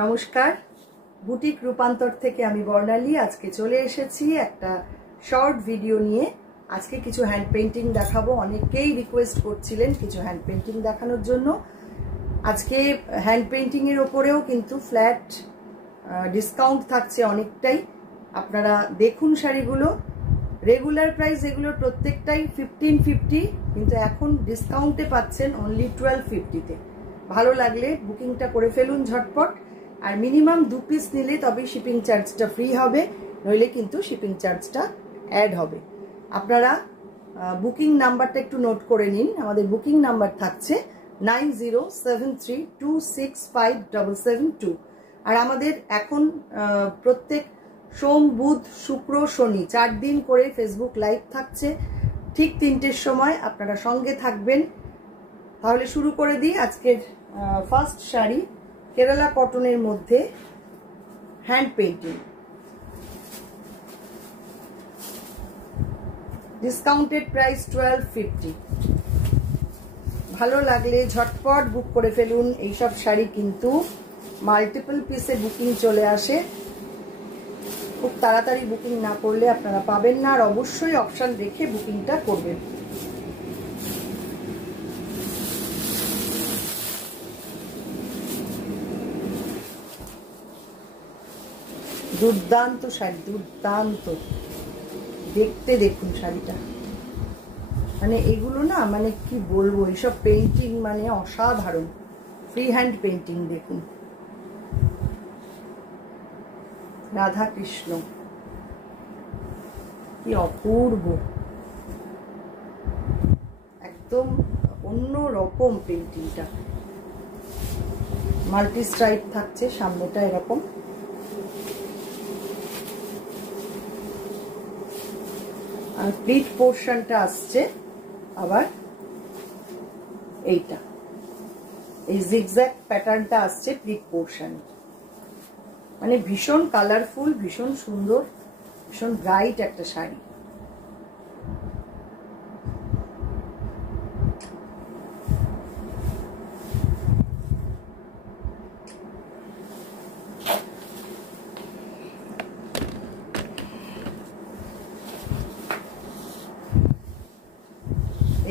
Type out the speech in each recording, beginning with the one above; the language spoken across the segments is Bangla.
নমস্কার, বুটিক রূপান্তর থেকে আমি বর্ণালী আজকে চলে এসেছি একটা শর্ট ভিডিও নিয়ে। আজকে কিছু হ্যান্ড পেইন্টিং দেখাবো। অনেকেই রিকোয়েস্ট করছিলেন কিছু হ্যান্ড পেইন্টিং দেখানোর জন্য। আজকে হ্যান্ড পেইন্টিং এর উপরেও কিন্তু ফ্ল্যাট ডিসকাউন্ট থাকছে অনেকটাই। আপনারা দেখুন শাড়িগুলো। রেগুলার প্রাইস এগুলোর প্রত্যেকটাই 1550, কিন্তু এখন ডিসকাউন্টে পাচ্ছেন অনলি 1250-তে। ভালো লাগলে বুকিংটা করে ফেলুন ঝটপট। আর মিনিমাম 2 পিস নিলে তবেই শিপিং চার্জটা ফ্রি হবে, নইলে কিন্তু শিপিং চার্জটা অ্যাড হবে। আপনারা বুকিং নাম্বারটা একটু নোট করে নিন। আমাদের বুকিং নাম্বার থাকছে 9073265772। আর আমাদের এখন প্রত্যেক সোম, বুধ, শুক্র, শনি 4 দিন করে ফেসবুক লাইভ থাকছে ঠিক 3টের সময়। আপনারা সঙ্গে থাকবেন। তাহলে শুরু করে দিই আজকের ফার্স্ট শাড়ি, কেরালা কটনের মধ্যে হ্যান্ড পেইন্টিং। Discounted price 1250। ভালো লাগলে ঝটপট বুক করে ফেলুন। এইসব শাড়ি কিন্তু মাল্টিপল পিসে বুকিং চলে আসে। খুব তাড়াতাড়ি বুকিং না করলে আপনারা পাবেন না। আর অবশ্যই অপশন রেখে বুকিংটা করবেন। দুর্দান্ত শাড়ি, দুর্দান্ত দেখতে। দেখুন শাড়িটা, মানে এগুলো না, মানে কি বলবো, এইসব পেইন্টিং মানে অসাধারণ। ফ্রি হ্যান্ড পেইন্টিং দেখুন। রাধা কৃষ্ণ, কি অপূর্ব, একদম অন্য রকম পেইন্টিংটা। মাল্টি স্ট্রাইপ থাকছে, সামনেটা এরকম। আর প্লিট পোর্শনটা আসছে আবার এইটা, এই জিগজ্যাগ প্যাটার্নটা আসছে প্লিট পোর্শন। মানে ভীষণ কালারফুল, ভীষণ সুন্দর, ভীষণ ব্রাইট একটা শাড়ি।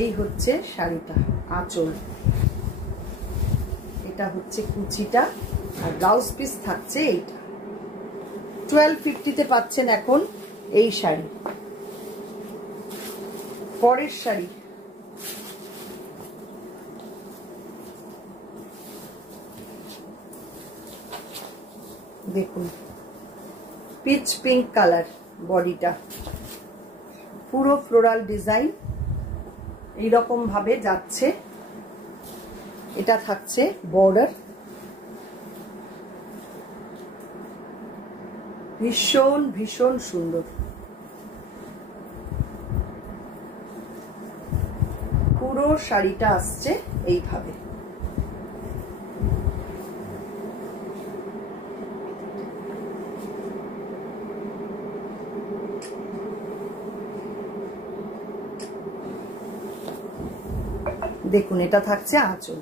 এই হচ্ছে শাড়িটা, আঁচল। এটা হচ্ছে কুচিটা, আর ব্লাউজ পিস থাকছে এইটা। 1250-তে পাচ্ছেন এখন এই শাড়ি। পরের শাড়ি, দেখুন পিচ পিঙ্ক কালার, বডিটা পুরো ফ্লোরাল ডিজাইন এইরকম ভাবে যাচ্ছে। এটা থাকছে বর্ডার। ভীষণ ভীষণ সুন্দর। পুরো শাড়িটা আসছে এইভাবে। দেখুন, এটা থাকছে আঁচল।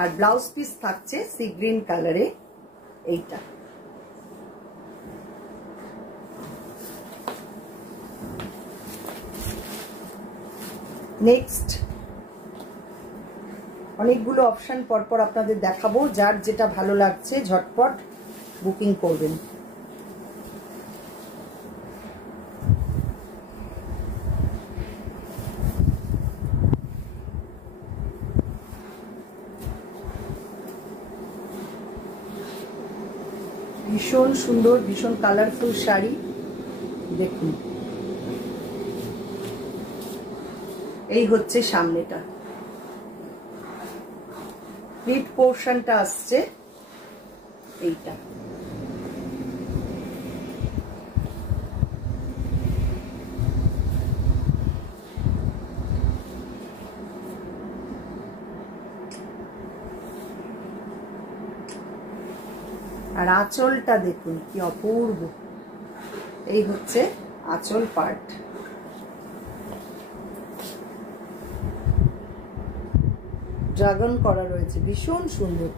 আর ব্লাউজ পিস থাকছে সি গ্রিন কালারে এইটা। নেক্সট অনেকগুলো অপশন পরপর আপনাদের দেখাবো। যার যেটা ভালো লাগছে ঝটপট বুকিং করবেন। ভীষণ সুন্দর, ভীষণ কালারফুল শাড়ি। দেখুন, এই হচ্ছে সামনেটা। প্লিট পোর্শনটা আসছে এইটা। আর আঁচলটা দেখুন কি অপূর্ব। এই হচ্ছে আঁচল পার্ট। ড্রাগন করা রয়েছে, ভীষণ সুন্দর।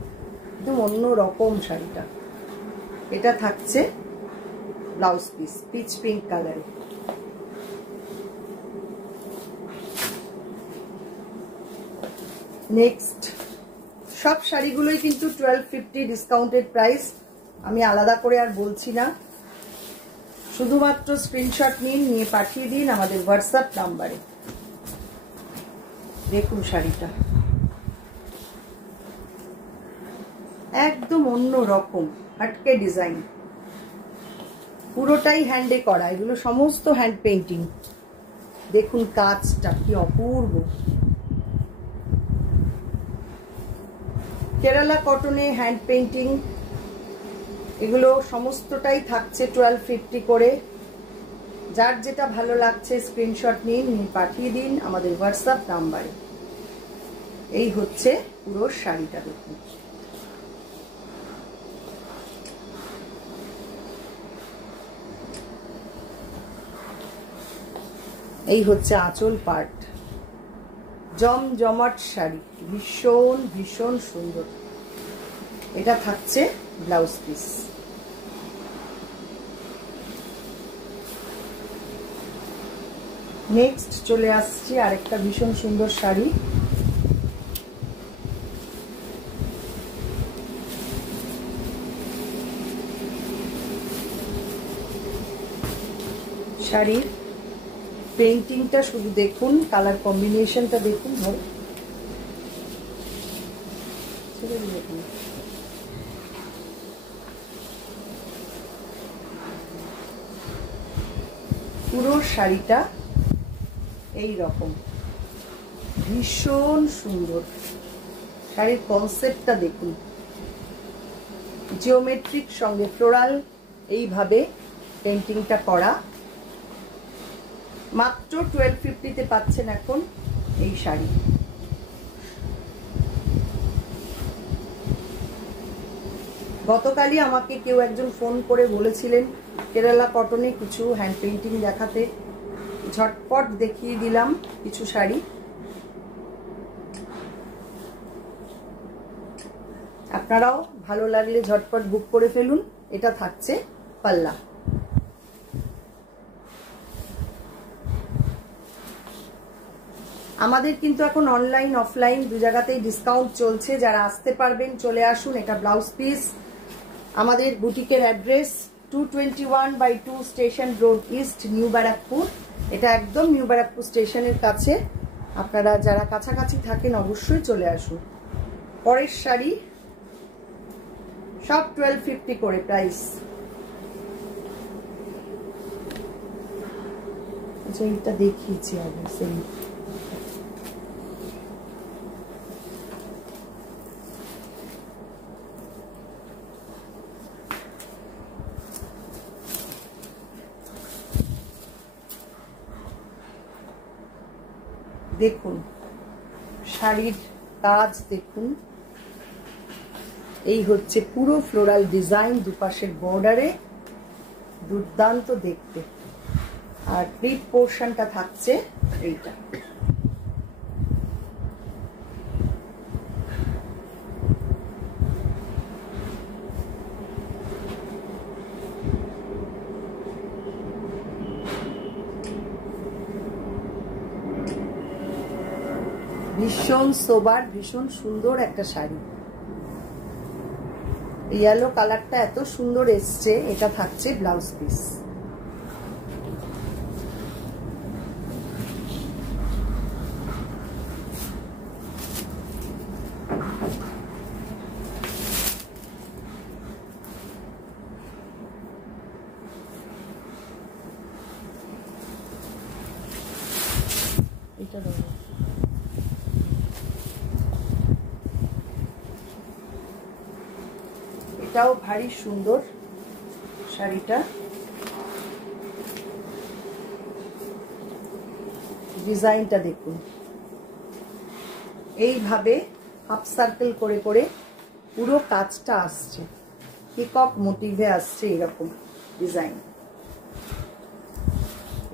একদম অন্য রকম শাড়িটা। এটা থাকছে ব্লাউজ পিস পিচ পিঙ্ক কালারে। নেক্সট সব শাড়িগুলোই কিন্তু 1250 ডিসকাউন্টেড প্রাইস, আমি আলাদা করে আর বলছি না। শুধুমাত্র স্ক্রিনশট নিন, নিয়ে পাঠিয়ে দিন আমাদের হোয়াটসঅ্যাপ নাম্বারে। দেখুন শাড়িটা একদম অন্য রকম হাটকে ডিজাইন, পুরোটাই হ্যান্ডে করা, এগুলো সমস্ত হ্যান্ড পেইন্টিং। দেখুন কাজটা কি অপূর্ব। কেরালা কটনে হ্যান্ড পেইন্টিং, এগুলো সমস্তটাই থাকছে 1250 করে। যার যেটা ভালো লাগছে স্ক্রিনশট নিন, নিয়ে পাঠিয়ে দিন আমাদের হোয়াটসঅ্যাপ নাম্বারে। এই হচ্ছে পুরো শাড়িটা। দেখুন এই হচ্ছে আঁচল পার্ট, জমজমাট শাড়ি, ভীষণ ভীষণ সুন্দর। এটা থাকছে ব্লাউজ পিস। নেক্সট চলে আসছি আরেকটা ভীষণ সুন্দর শাড়ি। শাড়ির পেইন্টিংটা শুধু দেখুন, কালার কম্বিনেশনটা দেখুন। পুরো শাড়িটা এই রকম, ভীষণ সুন্দর। শাড়ির কনসেপ্টটা দেখুন, জিওমেট্রিক সঙ্গে ফ্লোরাল এইভাবে পেইন্টিংটা করা। মাত্র 1250-তে পাচ্ছেন এখন এই শাড়ি। গতকালই আমাকে কেউ একজন ফোন করে বলেছিলেন কেরালা কটনে কিছু হ্যান্ড পেইন্টিং দেখাতে, ঝটপট দেখিয়ে দিলাম কিছু শাড়ি। আপনারাও ভালো লাগলে ঝটপট বুক করে ফেলুন। এটা থাকছে পাল্লা। আমাদের কিন্তু এখন অনলাইন অফলাইন দু জায়গাতেই ডিসকাউন্ট চলছে, যারা আসতে পারবেন চলে আসুন। এটা ব্লাউজ পিস। আমাদের বুটিকের address 221/2 station road east, new Barrackpore. এটা একদম নিউ ব্যারাকপুর স্টেশনের কাছে। আপনারা যারা কাছাকাছি থাকেন অবশ্যই চলে আসুন। পরের শাড়ি সব 1250 করে প্রাইস। আচ্ছা এইটা দেখিয়েছি অবশ্যই। দেখুন শাড়ির কাজ দেখুন, এই হচ্ছে পুরো ফ্লোরাল ডিজাইন, দুপাশের বর্ডারে দুর্দান্ত দেখতে। আর প্লিট পোর্শনটা থাকছে এইটা। ভীষণ সোবার, ভীষণ সুন্দর একটা শাড়ি। ইয়েলো কালারটা এত সুন্দর এসছে। এটা থাকছে ব্লাউজ পিস। এটা এটাও ভারী সুন্দর শাড়িটা। ডিজাইনটা দেখুন, এইভাবে হাফ সার্কেল করে করে পুরো কাজটা আসছে, পিকক মোটিভে আসছে এরকম ডিজাইন।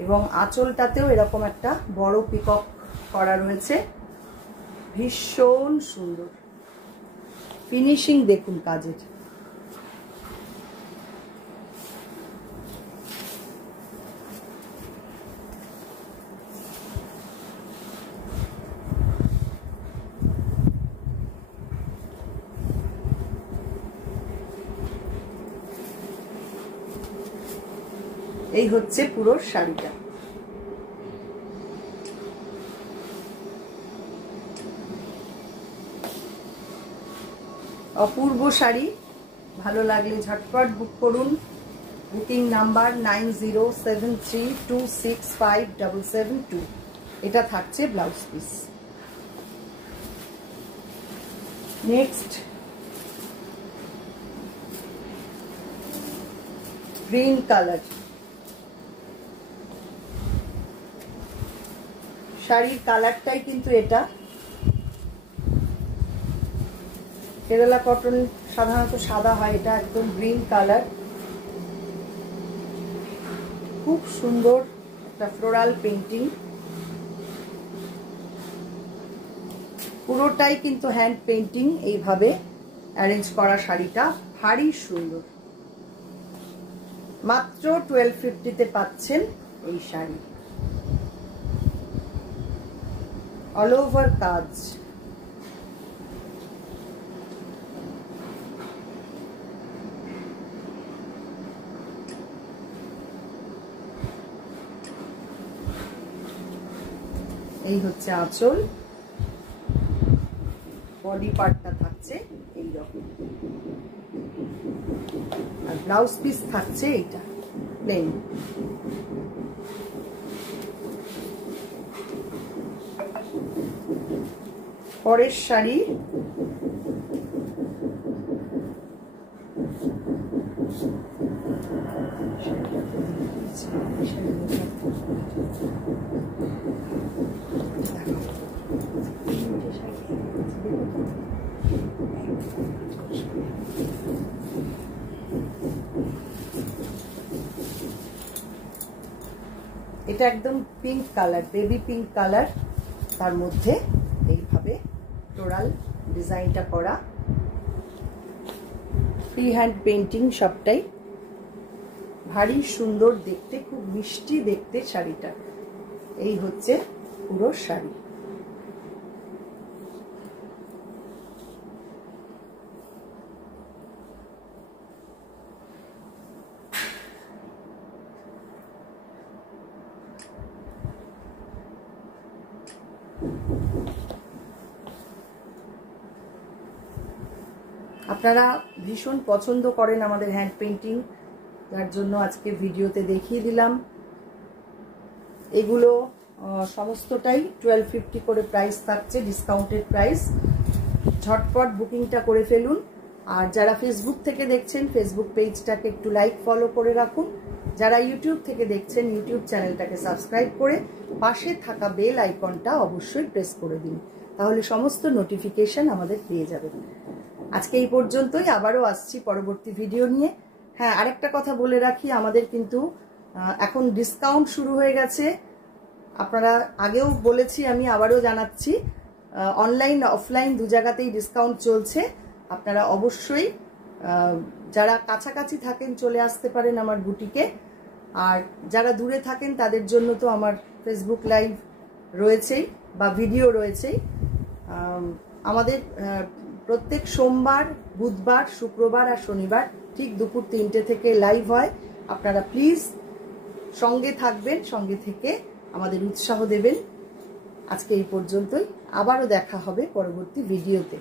এবং আঁচলটাতেও এরকম একটা বড় পিকক করা রয়েছে, ভীষণ সুন্দর। ফিনিশিং দেখুন কাজের। এই হচ্ছে পুরো শাড়িটা। অপূর্ব শাড়ি, ভালো লাগলে ঝটপট বুক করুন। Booking number 9073265772। এটা থাকছে blouse piece. Next green colour. শাড়ির কালারটাই কিন্তু এটা। কেরালা কটন সাধারণত সাদা হয়, এটা একদম গ্রিন কালার। খুব সুন্দর একটা ফ্লোরাল পেইন্টিং, পুরোটাই কিন্তু হ্যান্ড পেইন্টিং। এইভাবে অ্যারেঞ্জ করা শাড়িটা ভারী সুন্দর। মাত্র 1250-তে পাচ্ছেন এই শাড়ি, অল ওভার কাজ। এই হচ্ছে আঁচল, বডি পার্টটা থাকছে এইরকম, আর ব্লাউজ পিস থাকছে এইটা প্লেন। পরের শাড়ি এটা একদম pink colour, baby pink colour, তার মধ্যে এইভাবে ফ্লোরাল ডিজাইনটা করা, ফ্রি হ্যান্ড পেইন্টিং সবটাই। ভারী সুন্দর দেখতে, খুব মিষ্টি দেখতে শাড়িটা। এই হচ্ছে পুরো শাড়ি। আপনারা ভীষণ পছন্দ করেন আমাদের হ্যান্ড পেইন্টিং, যার জন্য আজকে ভিডিওতে দেখিয়ে দিলাম। এগুলো সমস্তটাই 1250 করে প্রাইস থাকছে, ডিসকাউন্টেড প্রাইস। ঝটপট বুকিংটা করে ফেলুন। আর যারা ফেসবুক থেকে দেখছেন, ফেসবুক পেজটাকে একটু লাইক ফলো করে রাখুন। যারা ইউটিউব থেকে দেখছেন, ইউটিউব চ্যানেলটাকে সাবস্ক্রাইব করে পাশে থাকা বেল আইকনটা অবশ্যই প্রেস করে দিন, তাহলে সমস্ত নোটিফিকেশন আমাদের পেয়ে যাবেন। আজকে এই পর্যন্তই, আবারও আসছি পরবর্তী ভিডিও নিয়ে। হ্যাঁ, আরেকটা কথা বলে রাখি, আমাদের কিন্তু এখন ডিসকাউন্ট শুরু হয়ে গেছে। আপনারা আগেও বলেছি, আমি আবারও জানাচ্ছি, অনলাইন অফলাইন দু জায়গাতেই ডিসকাউন্ট চলছে। আপনারা অবশ্যই যারা কাছাকাছি থাকেন চলে আসতে পারেন আমার বুটিকে, আর যারা দূরে থাকেন তাদের জন্য তো আমার ফেসবুক লাইভ রয়েছেই বা ভিডিও রয়েছেই। আমাদের প্রত্যেক সোমবার, বুধবার, শুক্রবার আর শনিবার ঠিক দুপুর 3টে থেকে লাইভ হয়। আপনারা প্লিজ সঙ্গে থাকবেন, সঙ্গে থেকে আমাদের উৎসাহ দেবেন। আজকে এই পর্যন্তই, আবারও দেখা হবে পরবর্তী ভিডিওতে।